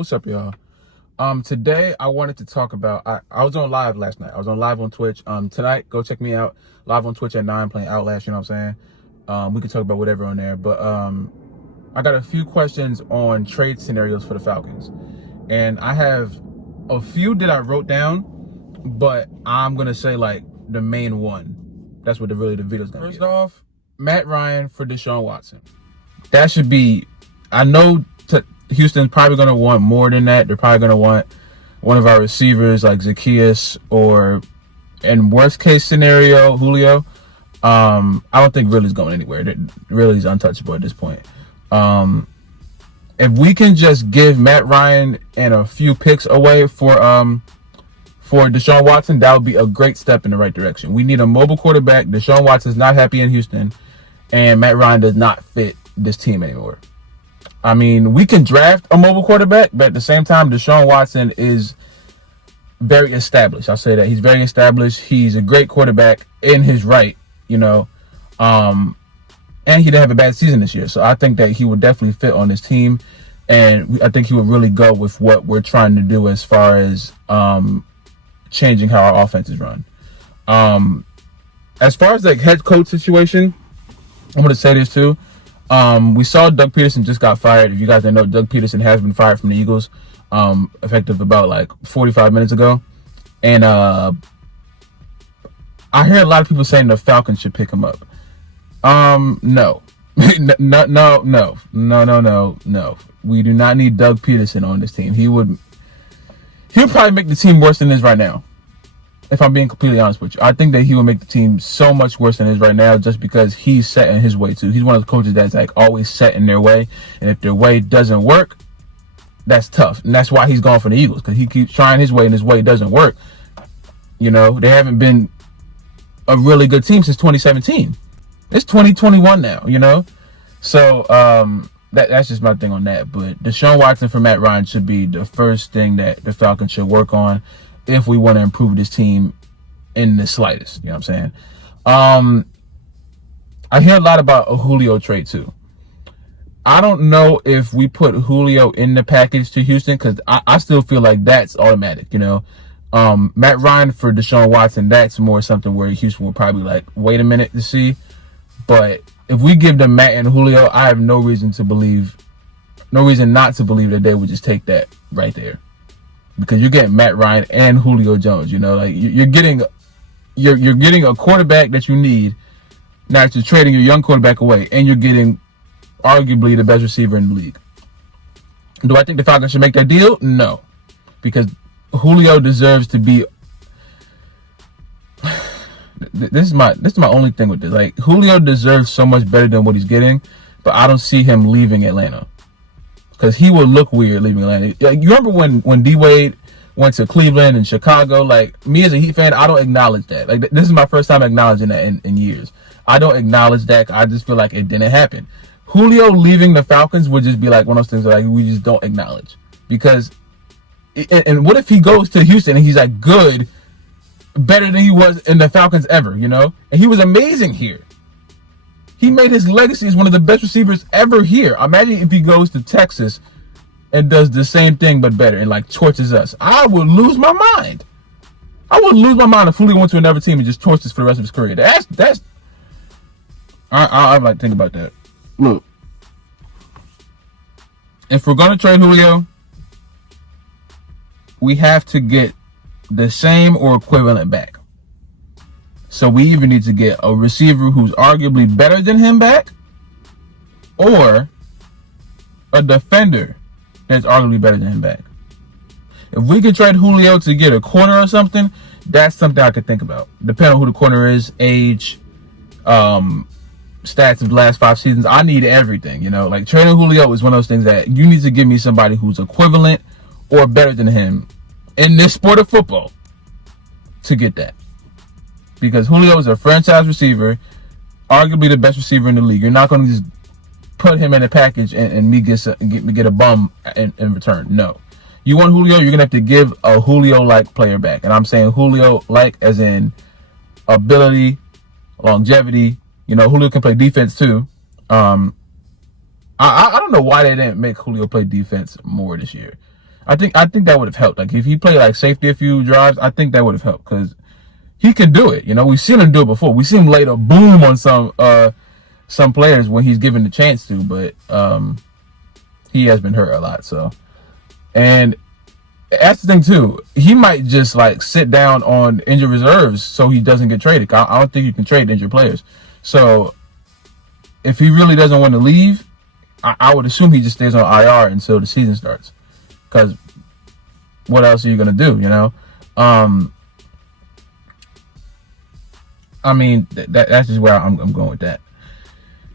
What's up, y'all? Today I wanted to talk about. I was on live last night. I was on live on Twitch. Tonight go check me out live on Twitch at 9 playing Outlast. You know what I'm saying? We can talk about whatever on there. But I got a few questions on trade scenarios for the Falcons, and I have a few that I wrote down, but I'm gonna say like the main one. That's what the video's gonna be. First off, Matt Ryan for Deshaun Watson. That should be. I know. Houston's probably going to want more than that. They're probably going to want one of our receivers like Zacchaeus or, in worst case scenario, Julio. I don't think Ridley's going anywhere. Ridley's untouchable at this point. If we can just give Matt Ryan and a few picks away for Deshaun Watson, that would be a great step in the right direction. We need a mobile quarterback. Deshaun Watson's not happy in Houston, and Matt Ryan does not fit this team anymore. I mean, we can draft a mobile quarterback, but at the same time, Deshaun Watson is very established. I'll say that. He's very established. He's a great quarterback in his right, you know. And he didn't have a bad season this year. So I think that he would definitely fit on this team. And I think he would really go with what we're trying to do as far as changing how our offense is run. As far as the head coach situation, I'm going to say this too. We saw Doug Peterson just got fired. If you guys didn't know, Doug Peterson has been fired from the Eagles, effective about like 45 minutes ago. And I hear a lot of people saying the Falcons should pick him up. No. No. We do not need Doug Peterson on this team. He'll probably make the team worse than it is right now. If I'm being completely honest with you, I think that he will make the team so much worse than it is right now just because he's set in his way too. He's one of the coaches that's like always set in their way. And if their way doesn't work, that's tough. And that's why he's gone from the Eagles, because he keeps trying his way and his way doesn't work. You know, they haven't been a really good team since 2017. It's 2021 now, you know? So that's just my thing on that. But Deshaun Watson for Matt Ryan should be the first thing that the Falcons should work on if we want to improve this team in the slightest. You know what I'm saying? I hear a lot about a Julio trade too. I don't know if we put Julio in the package to Houston, because I still feel like that's automatic, you know. Matt Ryan for Deshaun Watson, that's more something where Houston will probably like, wait a minute to see. But if we give them Matt and Julio, I have no reason not to believe that they would just take that right there. Because you're getting Matt Ryan and Julio Jones, you know, like you're getting a quarterback that you need. Now you're trading your young quarterback away, and you're getting arguably the best receiver in the league. Do I think the Falcons should make that deal? No, because Julio deserves to be. This is my only thing with this. Like, Julio deserves so much better than what he's getting, but I don't see him leaving Atlanta. Because he would look weird leaving Atlanta. You remember when D-Wade went to Cleveland and Chicago? Like, me as a Heat fan, I don't acknowledge that. Like, this is my first time acknowledging that in years. I don't acknowledge that. I just feel like it didn't happen. Julio leaving the Falcons would just be like one of those things that, like, we just don't acknowledge. Because, and what if he goes to Houston and he's like good, better than he was in the Falcons ever, you know? And he was amazing here. He made his legacy as one of the best receivers ever here. Imagine if he goes to Texas and does the same thing but better and like torches us. I would lose my mind. I would lose my mind if Julio went to another team and just torched us for the rest of his career. I'd like to think about that. Look, if we're going to trade Julio, we have to get the same or equivalent back. So we either need to get a receiver who's arguably better than him back, or a defender that's arguably better than him back. If we could trade Julio to get a corner or something, that's something I could think about. Depending on who the corner is, age, stats of the last 5 seasons. I need everything, you know. Like, trading Julio is one of those things that you need to give me somebody who's equivalent or better than him in this sport of football to get that. Because Julio is a franchise receiver, arguably the best receiver in the league. You're not going to just put him in a package and me get a bum in return. No. You want Julio, you're going to have to give a Julio-like player back. And I'm saying Julio-like as in ability, longevity. You know, Julio can play defense too. I don't know why they didn't make Julio play defense more this year. I think that would have helped. Like if he played like safety a few drives, I think that would have helped because he can do it. You know, we've seen him do it before. We've seen him lay a boom on some players when he's given the chance to, but he has been hurt a lot. So, and that's the thing too. He might just like sit down on injured reserves so he doesn't get traded. I don't think you can trade injured players. So if he really doesn't want to leave, I would assume he just stays on IR until the season starts. Because what else are you gonna do? You know. I mean, that's just where I'm going with that.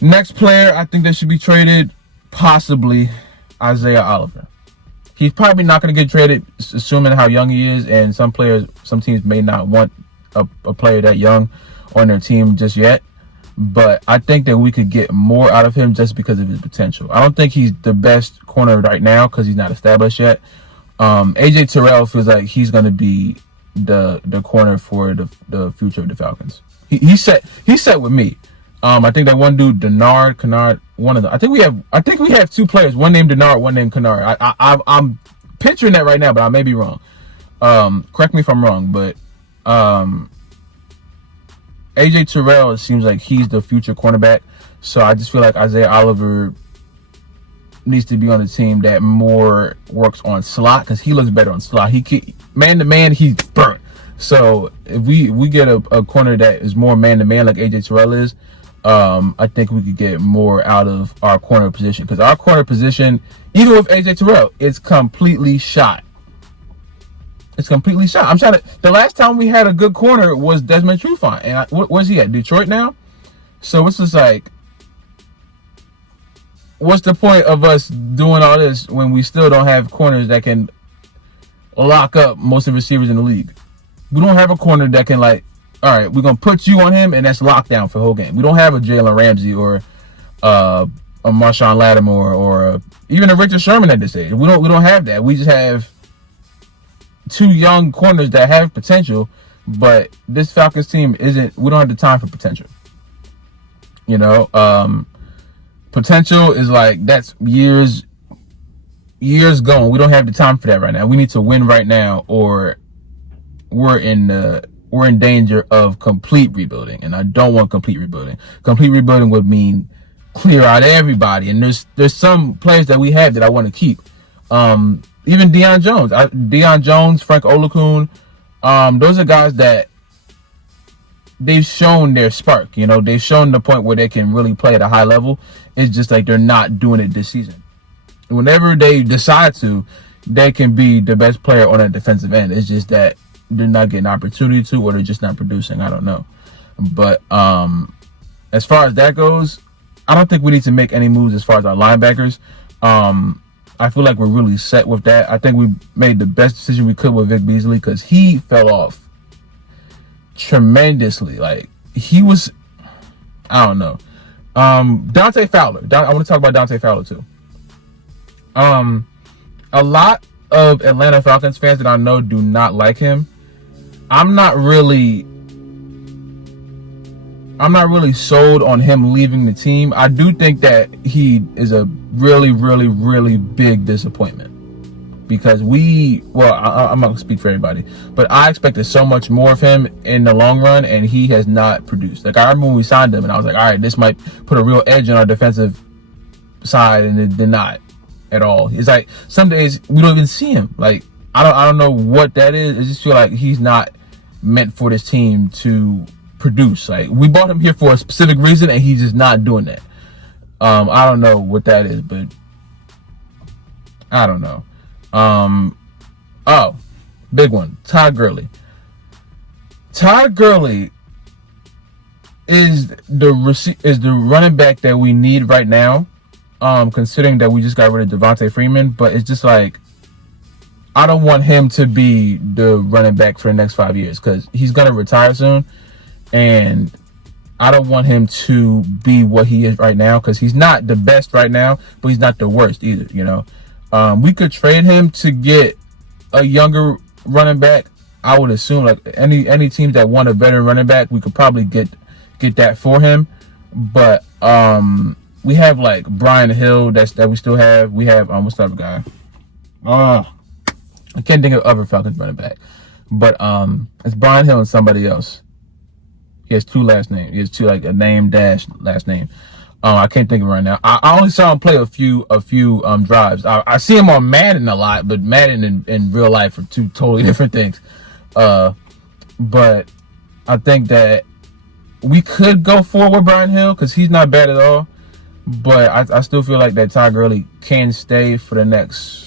Next player I think that should be traded, possibly Isaiah Oliver. He's probably not going to get traded, assuming how young he is, and some teams may not want a player that young on their team just yet. But I think that we could get more out of him just because of his potential. I don't think he's the best corner right now because he's not established yet. AJ Terrell feels like he's going to be the corner for the future of the Falcons. He's set with me. I think that one dude, Kennard, one of them. I think we have two players, one named Denard, one named Kennard. I'm picturing that right now, but I may be wrong. Correct me if I'm wrong, but AJ Terrell, it seems like he's the future cornerback. So I just feel like Isaiah Oliver needs to be on a team that more works on slot because he looks better on slot. Man to man, he's burnt. So if we get a corner that is more man to man like AJ Terrell is, I think we could get more out of our corner position because our corner position, even with AJ Terrell, it's completely shot. It's completely shot. The last time we had a good corner was Desmond Trufant, and where's he at? Detroit now. So it's just like, what's the point of us doing all this when we still don't have corners that can lock up most of the receivers in the league? We don't have a corner that can all right, we're gonna put you on him and that's lockdown for the whole game. We don't have a Jalen Ramsey or a Marshawn Lattimore or even a Richard Sherman at this age. We don't have that. We just have two young corners that have potential, but this Falcons team we don't have the time for potential. You know, potential is that's years going. We don't have the time for that right now. We need to win right now, or we're in danger of complete rebuilding, and I don't want complete rebuilding. Complete rebuilding would mean clear out everybody, and there's some players that we have that I want to keep. Even Deion Jones, Frank Olakun, those are guys that they've shown their spark. You know, they've shown the point where they can really play at a high level. It's just they're not doing it this season. Whenever they decide to, they can be the best player on a defensive end. It's just that they're not getting opportunity to, or they're just not producing. I don't know. But as far as that goes, I don't think we need to make any moves as far as our linebackers. I feel like we're really set with that. I think we made the best decision we could with Vic Beasley because he fell off tremendously. He was, I don't know. Dante Fowler. I want to talk about Dante Fowler too. A lot of Atlanta Falcons fans that I know do not like him. I'm not really sold on him leaving the team. I do think that he is a really, really, really big disappointment because I'm not going to speak for everybody, but I expected so much more of him in the long run, and he has not produced. I remember when we signed him, and I was like, all right, this might put a real edge on our defensive side, and it did not at all. It's some days we don't even see him. I don't know what that is. I just feel like he's not meant for this team to produce. We bought him here for a specific reason, and he's just not doing that. I don't know what that is, but I don't know. Big one, Todd Gurley. Todd Gurley is the running back that we need right now. Considering that we just got rid of Devontae Freeman, but it's just I don't want him to be the running back for the next 5 years because he's gonna retire soon, and I don't want him to be what he is right now because he's not the best right now, but he's not the worst either. You know, we could trade him to get a younger running back. I would assume any teams that want a veteran running back, we could probably get that for him, but we have Brian Hill that we still have. We have what's the other guy? I can't think of other Falcons running back. But it's Brian Hill and somebody else. He has two last names. He has two, like, a name dash last name. I can't think of it right now. I only saw him play a few drives. I see him on Madden a lot, but Madden and real life are two totally different things. But I think that we could go forward with Brian Hill because he's not bad at all. But I still feel like that Todd Gurley can stay for the next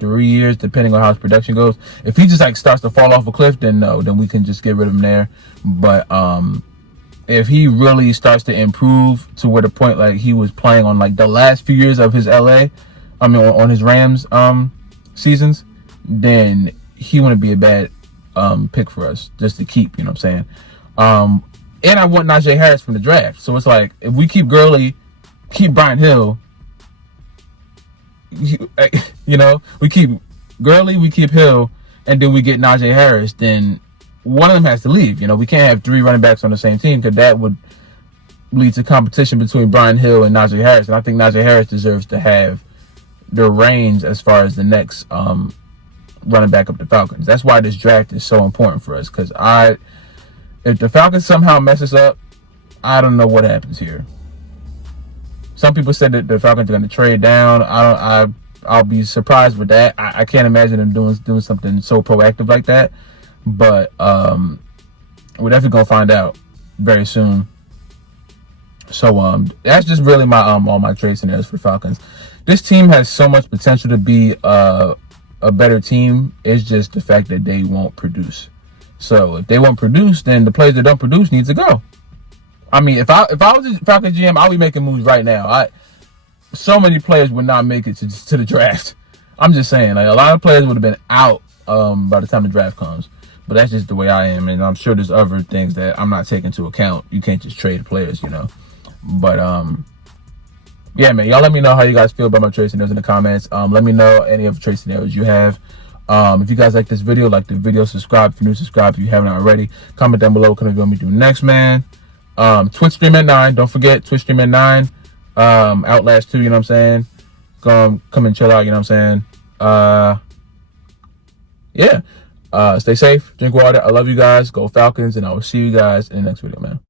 3 years, depending on how his production goes. If he just, like, starts to fall off a cliff, then no, then we can just get rid of him there. But if he really starts to improve to where the point, like, he was playing on, like, the last few years of his on his Rams seasons, then he wouldn't be a bad pick for us just to keep, you know what I'm saying? And I want Najee Harris from the draft. So it's like, if we keep Gurley, keep Brian Hill, you know, we keep Gurley, we keep Hill, and then we get Najee Harris, then one of them has to leave. You know, we can't have 3 running backs on the same team because that would lead to competition between Brian Hill and Najee Harris. And I think Najee Harris deserves to have the reins as far as the next running back of the Falcons. That's why this draft is so important for us, because if the Falcons somehow messes up, I don't know what happens here. Some people said that the Falcons are going to trade down. I'll be surprised with that. I can't imagine them doing something so proactive like that. But we're definitely gonna find out very soon. So that's just really my all my trade scenarios for Falcons. This team has so much potential to be a better team. It's just the fact that they won't produce. So if they won't produce, then the players that don't produce need to go. I mean, if I was a Falcons GM, I'll be making moves right now. So many players would not make it to the draft. I'm just saying, like, a lot of players would have been out by the time the draft comes. But that's just the way I am, and I'm sure there's other things that I'm not taking into account. You can't just trade players, you know. But yeah, man, y'all let me know how you guys feel about my trade scenarios in the comments. Let me know any other trade scenarios you have. If you guys like this video, subscribe if you're new, subscribe if you haven't already. Comment down below what kind of video we do next, man. Twitch stream at 9. Don't forget, Twitch stream at 9. Outlast 2, you know what I'm saying? Come and chill out, you know what I'm saying? Yeah. Stay safe, drink water. I love you guys. Go Falcons, and I will see you guys in the next video, man.